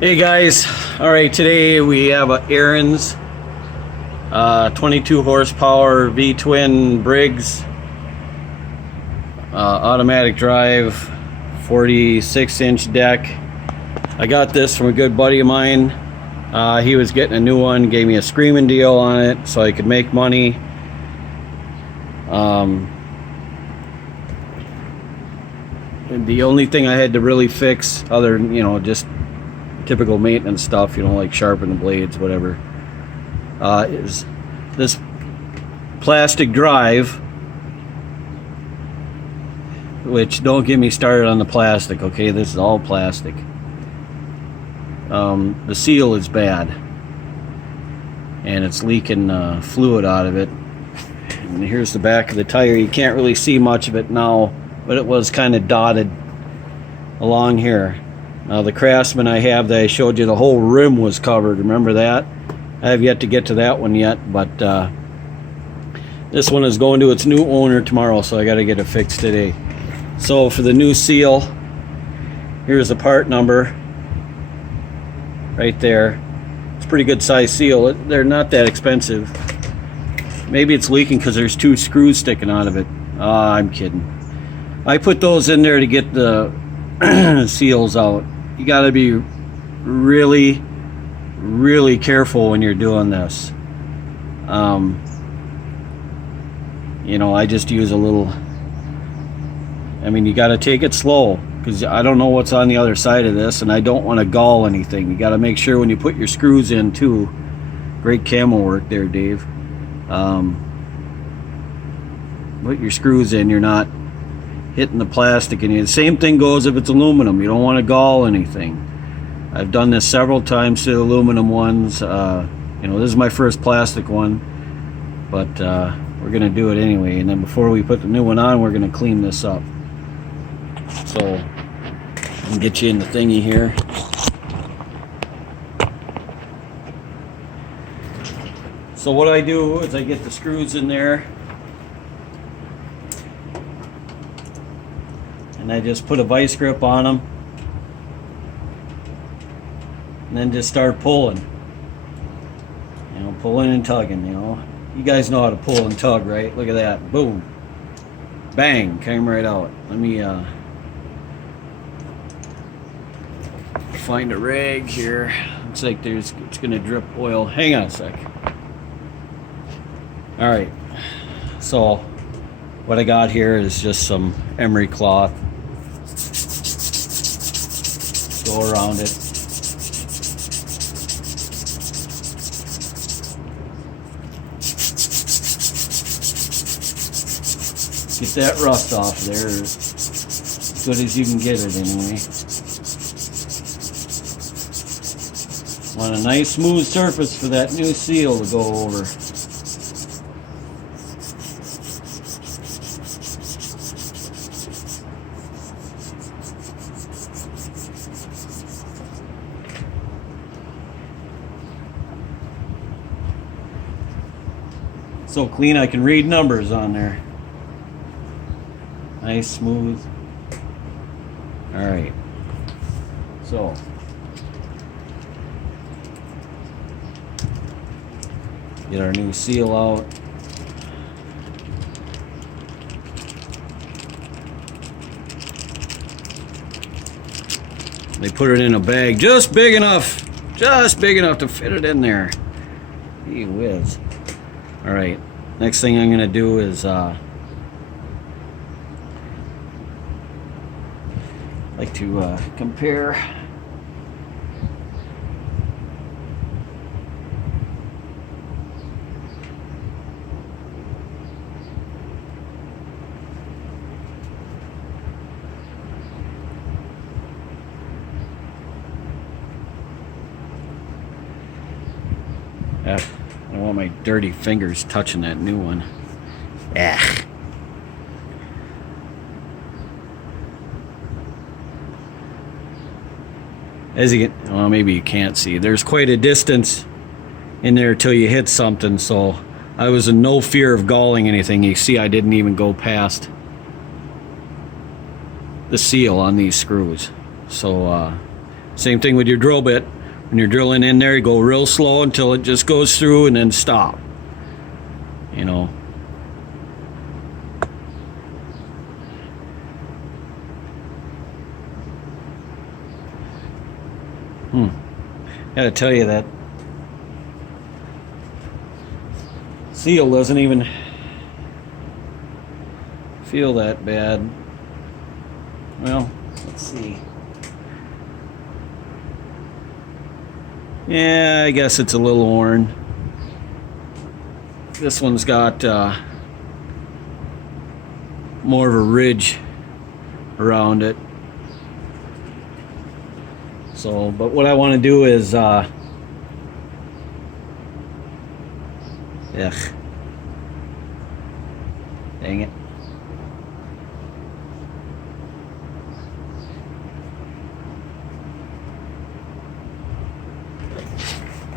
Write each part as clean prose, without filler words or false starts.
Hey guys, all right, today we have a Aaron's 22 horsepower V-twin Briggs automatic drive 46-inch deck. I got this from a good buddy of mine. He was getting a new one, gave me a screaming deal on it so I could make money. And the only thing I had to really fix, other than, just typical maintenance stuff, like sharpen the blades, whatever, is this plastic drive, which, don't get me started on the plastic, okay? This is all plastic. The seal is bad, and it's leaking fluid out of it. And here's the back of the tire. You can't really see much of it now, but it was kind of dotted along here. Now the Craftsman I have that I showed you, the whole rim was covered. Remember that? I have yet to get to that one yet, but this one is going to its new owner tomorrow, so I got to get it fixed today. So for the new seal, here's the part number right there. It's a pretty good size seal. They're not that expensive. Maybe it's leaking because there's two screws sticking out of it. I'm kidding. I put those in there to get the seals out. You got to be really, really careful when you're doing this. I just use a little. You got to take it slow, because I don't know what's on the other side of this, and I don't want to gall anything. You got to make sure when you put your screws in too. Great camo work there, Dave. Put your screws in, you're not hitting the plastic. And the same thing goes if it's aluminum. You don't want to gall anything. I've done this several times to aluminum ones. This is my first plastic one, but we're gonna do it anyway. And then before we put the new one on, we're gonna clean this up. So I'll get you in the thingy here. So what I do is I get the screws in there, and I just put a vice grip on them, and then just start pulling. Pulling and tugging. You guys know how to pull and tug, right? Look at that. Boom. Bang. Came right out. Let me find a rag here. Looks like it's gonna drip oil. Hang on a sec. Alright, so what I got here is just some emery cloth. Go around it. Get that rust off there as good as you can get it anyway. Want a nice smooth surface for that new seal to go over. So clean I can read numbers on there. Nice, smooth. Alright. So get our new seal out. They put it in a bag just big enough to fit it in there. Gee whiz. Alright, next thing I'm going to do is like to compare I don't want my dirty fingers touching that new one. Ugh. As you get, well, maybe you can't see. There's quite a distance in there till you hit something, so I was in no fear of galling anything. You see, I didn't even go past the seal on these screws. So Same thing with your drill bit. When you're drilling in there, you go real slow until it just goes through and then stop. You know. Gotta tell you that seal doesn't even feel that bad. Well, let's see. Yeah, I guess it's a little worn. This one's got more of a ridge around it. So, but what I want to do is, ugh. Dang it.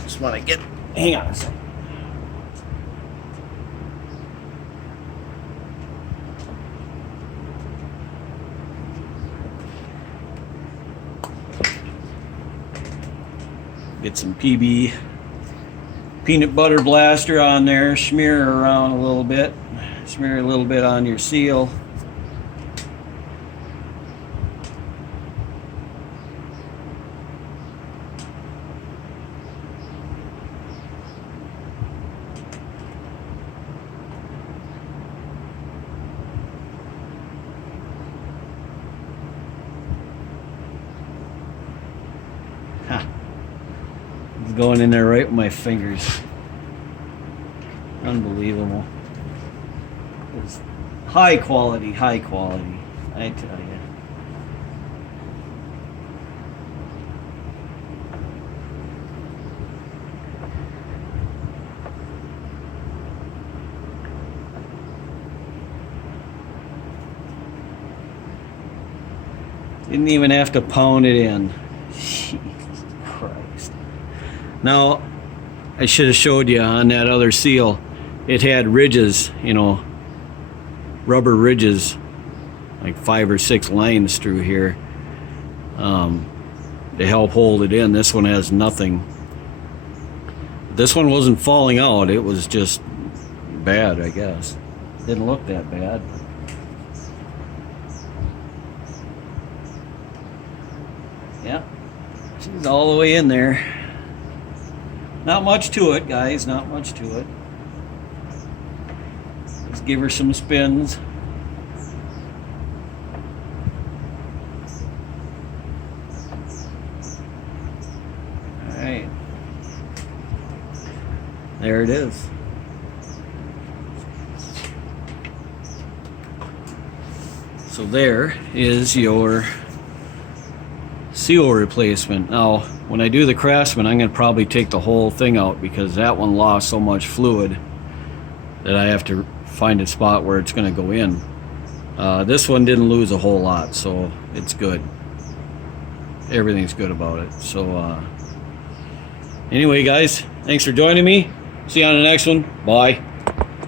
Just want to get, hang on a second. Get some PB peanut butter blaster on there, smear around a little bit, smear a little bit on your seal. It's going in there right with my fingers. Unbelievable. It's high quality, I tell you. Didn't even have to pound it in. Jesus Christ. Now, I should have showed you on that other seal, it had ridges, you know, rubber ridges, like 5 or 6 lines through here to help hold it in. This one has nothing. This one wasn't falling out, it was just bad, I guess. Didn't look that bad. Yeah, she's all the way in there. Not much to it, guys, not much to it. Let's give her some spins. All right. There it is. So there is your seal replacement. Now, when I do the Craftsman, I'm going to probably take the whole thing out because that one lost so much fluid that I have to find a spot where it's going to go in. This one didn't lose a whole lot, so it's good. Everything's good about it. So anyway, guys, thanks for joining me. See you on the next one. Bye.